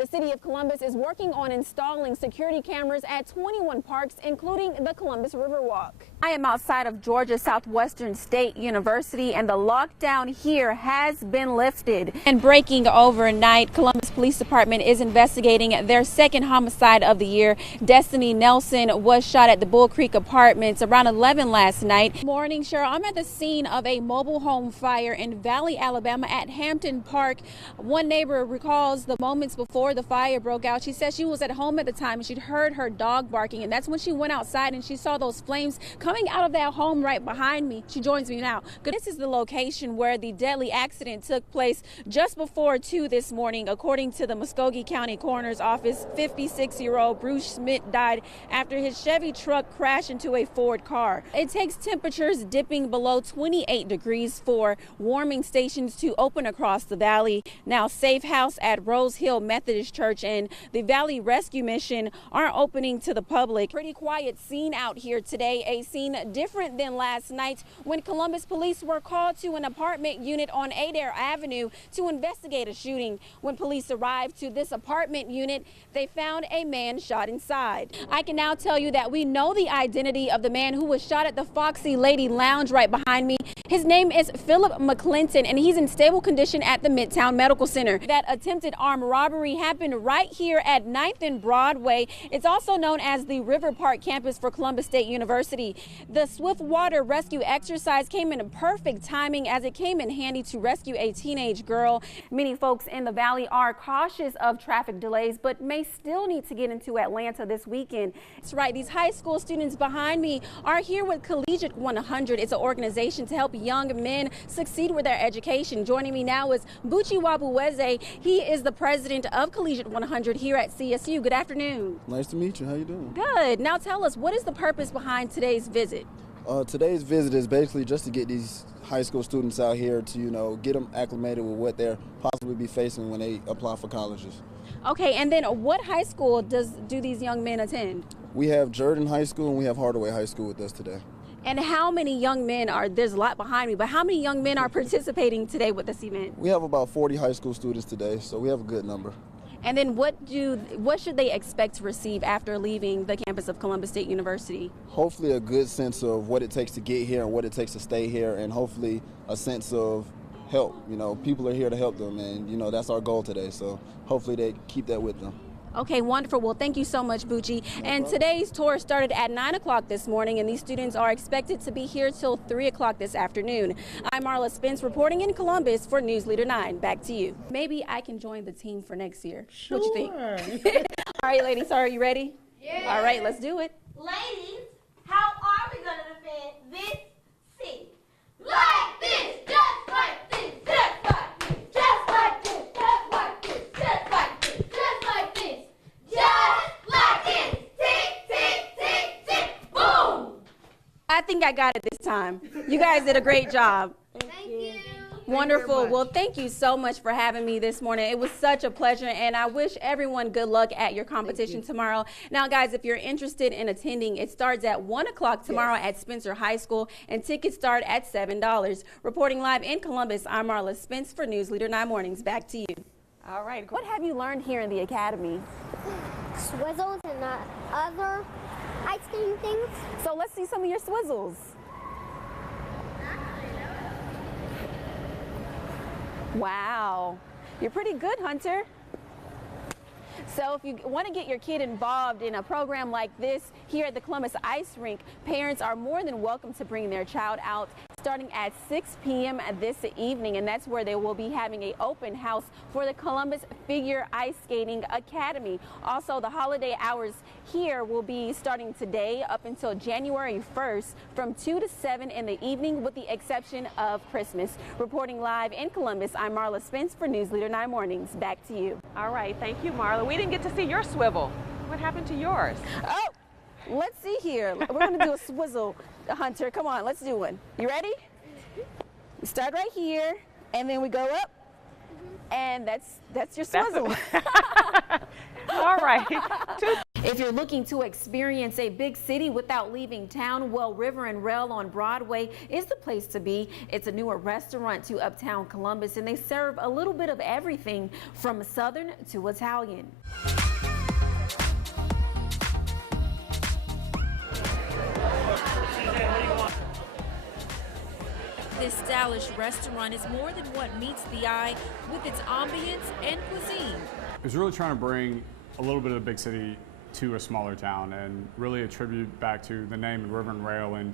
The city of Columbus is working on installing security cameras at 21 parks, including the Columbus Riverwalk. I am outside of Georgia Southwestern State University, and the lockdown here has been lifted. And breaking overnight, Columbus Police Department is investigating their second homicide of the year. Destiny Nelson was shot at the Bull Creek Apartments around 11 last night. Morning, Cheryl. I'm at the scene of a mobile home fire in Valley, Alabama at Hampton Park. One neighbor recalls the moments before the fire broke out. She says she was at home at the time and she'd heard her dog barking, and that's when she went outside and she saw those flames coming out of that home right behind me. She joins me now. This is the location where the deadly accident took place just before 2 this morning. According to the Muskogee County Coroner's Office, 56-year-old Bruce Schmidt died after his Chevy truck crashed into a Ford car. It takes temperatures dipping below 28 degrees for warming stations to open across the valley. Now, Safe House at Rose Hill Methodist Church and the Valley Rescue Mission are opening to the public. Pretty quiet scene out here today, a scene different than last night when Columbus police were called to an apartment unit on Adair Avenue to investigate a shooting. When police arrived to this apartment unit, they found a man shot inside. I can now tell you that we know the identity of the man who was shot at the Foxy Lady Lounge right behind me. His name is Philip McClinton, and he's in stable condition at the Midtown Medical Center. That attempted armed robbery happened right here at 9th and Broadway. It's also known as the River Park campus for Columbus State University. The swift water rescue exercise came in perfect timing as it came in handy to rescue a teenage girl. Many folks in the valley are cautious of traffic delays, but may still need to get into Atlanta this weekend. That's right, these high school students behind me are here with Collegiate 100. It's an organization to help young men succeed with their education. Joining me now is Buchi Wabuweze. He is the president of Collegiate 100 here at CSU. Good afternoon. Nice to meet you. How you doing? Good. Now tell us, what is the purpose behind today's visit? Today's visit is basically just to get these high school students out here to, get them acclimated with what they're possibly be facing when they apply for colleges. Okay, and then what high school do these young men attend? We have Jordan High School and we have Hardaway High School with us today. And how many young men there's a lot behind me, but how many young men are participating today with this event? We have about 40 high school students today, so we have a good number. And then what should they expect to receive after leaving the campus of Columbus State University? Hopefully a good sense of what it takes to get here and what it takes to stay here, and hopefully a sense of help. People are here to help them, and that's our goal today, so hopefully they keep that with them. Okay, wonderful. Well, thank you so much, Buchi. And today's tour started at 9 o'clock this morning, and these students are expected to be here till 3 o'clock this afternoon. I'm Marla Spence reporting in Columbus for News Leader 9. Back to you. Maybe I can join the team for next year. Sure. What you think? All right, ladies, are you ready? Yeah. All right, let's do it. Ladies, how are we going to defend this city? Like this, just like this, just like this, just like this, just like this, just like this, just like this, just like this. Tick, tick, tick, tick, boom. I think I got it this time. You guys did a great job. Thank you. Wonderful. Well, thank you so much for having me this morning. It was such a pleasure, and I wish everyone good luck at your competition tomorrow. Now, guys, if you're interested in attending, it starts at 1 o'clock tomorrow at Spencer High School, and tickets start at $7. Reporting live in Columbus, I'm Marla Spence for News Leader 9 Mornings. Back to you. All right. What have you learned here in the academy? Swizzles and other ice cream things. So let's see some of your swizzles. Wow, you're pretty good, Hunter. So if you want to get your kid involved in a program like this here at the Columbus Ice Rink, parents are more than welcome to bring their child out starting at 6 p.m. this evening, and that's where they will be having an open house for the Columbus Figure Ice Skating Academy. Also, the holiday hours here will be starting today up until January 1st from 2 to 7 in the evening, with the exception of Christmas. Reporting live in Columbus, I'm Marla Spence for News Leader 9 Mornings. Back to you. All right, thank you, Marla. We didn't get to see your swivel. What happened to yours? Oh, let's see here. We're going to do a swizzle, Hunter. Come on, let's do one. You ready? We start right here, and then we go up, and that's your swizzle. All right. If you're looking to experience a big city without leaving town, well, River and Rail on Broadway is the place to be. It's a newer restaurant to Uptown Columbus, and they serve a little bit of everything from Southern to Italian. This stylish restaurant is more than what meets the eye with its ambience and cuisine. It's really trying to bring a little bit of the big city to a smaller town and really attribute back to the name of River and Rail, and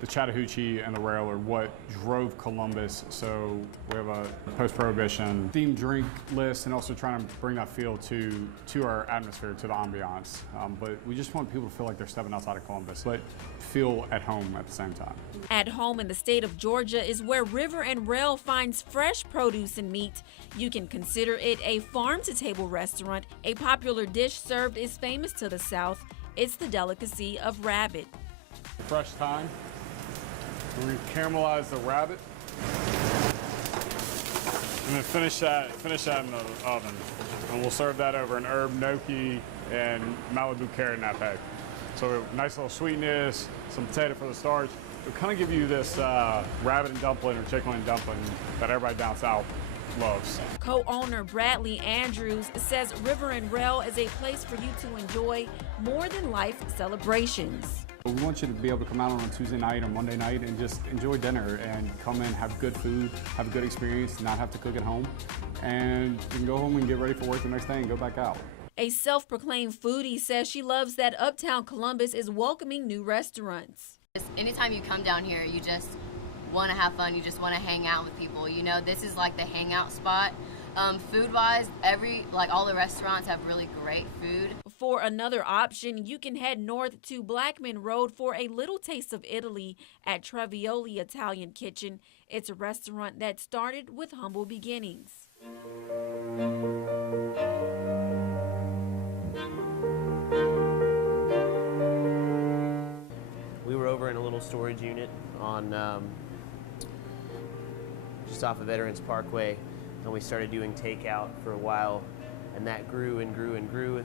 the Chattahoochee and the rail are what drove Columbus. So we have a post-prohibition themed drink list, and also trying to bring that feel to our atmosphere, to the ambiance. But we just want people to feel like they're stepping outside of Columbus, but feel at home at the same time. At home in the state of Georgia is where River and Rail finds fresh produce and meat. You can consider it a farm-to-table restaurant. A popular dish served is famous to the South. It's the delicacy of rabbit. Fresh thyme. We're going to caramelize the rabbit. And then finish that in the oven. And we'll serve that over an herb gnocchi and Malibu carrot nappe. So nice little sweetness, some potato for the starch. It'll kind of give you this rabbit and dumpling or chicken and dumpling that everybody down south loves. Co-owner Bradley Andrews says River and Rail is a place for you to enjoy more than life celebrations. We want you to be able to come out on a Tuesday night or Monday night and just enjoy dinner and come in, have good food, have a good experience, not have to cook at home, and you can go home and get ready for work the next day and go back out. A self-proclaimed foodie says she loves that Uptown Columbus is welcoming new restaurants. Anytime you come down here, you just want to have fun. You just want to hang out with people. You know, this is like the hangout spot. Food-wise, all the restaurants have really great food. For another option, you can head north to Blackman Road for a little taste of Italy at Trevioli Italian Kitchen. It's a restaurant that started with humble beginnings. We were over in a little storage unit on just off of Veterans Parkway, and we started doing takeout for a while, and that grew and grew and grew.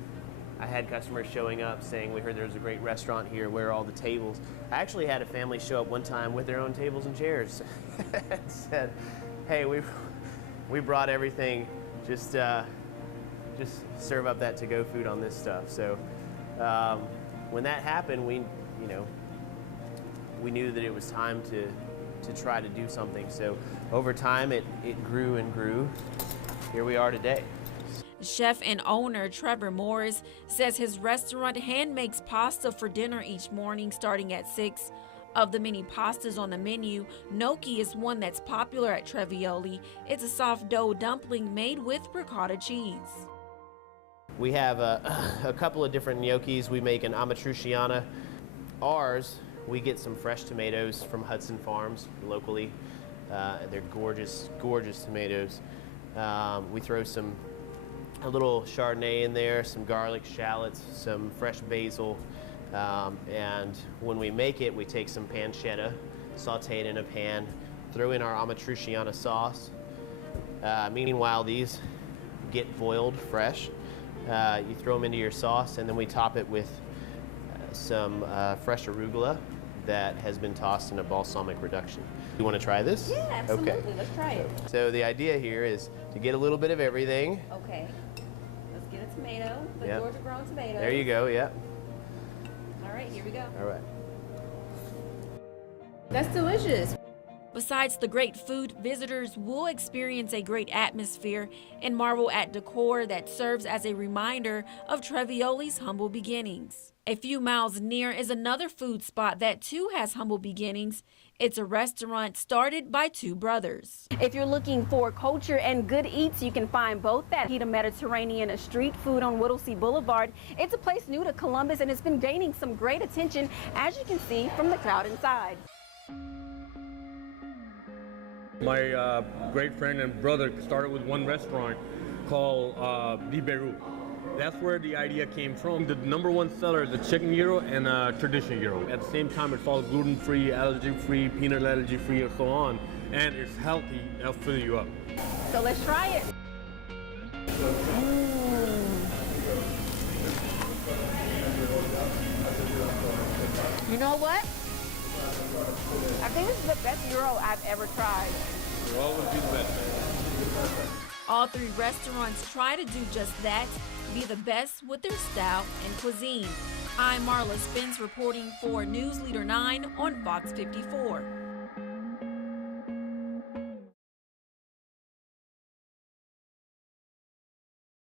I had customers showing up saying, we heard there's a great restaurant here, where are all the tables? I actually had a family show up one time with their own tables and chairs and said, hey, we brought everything, just serve up that to-go food on this stuff. So when that happened, we knew that it was time to try to do something. So over time, it grew and grew. Here we are today. Chef and owner Trevor Morris says his restaurant hand makes pasta for dinner each morning starting at 6. Of the many pastas on the menu, gnocchi is one that's popular at Trevioli. It's a soft dough dumpling made with ricotta cheese. We have a couple of different gnocchis. We make an amatriciana. Ours, we get some fresh tomatoes from Hudson Farms locally. They're gorgeous, gorgeous tomatoes. We throw a little Chardonnay in there, some garlic, shallots, some fresh basil, and when we make it, we take some pancetta, saute it in a pan, throw in our amatriciana sauce. Meanwhile, these get boiled fresh. You throw them into your sauce, and then we top it with some fresh arugula that has been tossed in a balsamic reduction. You want to try this? Yeah, absolutely. Okay. Let's try it. So the idea here is to get a little bit of everything. Okay. Let's get a tomato, the Yep. Georgia grown tomato. There you go, yeah. All right, here we go. All right. That's delicious. Besides the great food, visitors will experience a great atmosphere and marvel at decor that serves as a reminder of Trevioli's humble beginnings. A few miles near is another food spot that too has humble beginnings. It's a restaurant started by two brothers. If you're looking for culture and good eats, you can find both at Pita Mediterranean Street Food on Whittlesey Boulevard. It's a place new to Columbus and it's been gaining some great attention, as you can see from the crowd inside. My great friend and brother started with one restaurant called Di Beirut. That's where the idea came from. The #1 seller is the chicken gyro and traditional gyro. At the same time, it's all gluten-free, allergen-free, peanut allergy-free, and so on. And it's healthy, it'll fill you up. So let's try it. know what? I think this is the best gyro I've ever tried. You'll always be the best. All 3 restaurants try to do just that, be the best with their style and cuisine. I'm Marla Spence reporting for News Leader 9 on Fox 54.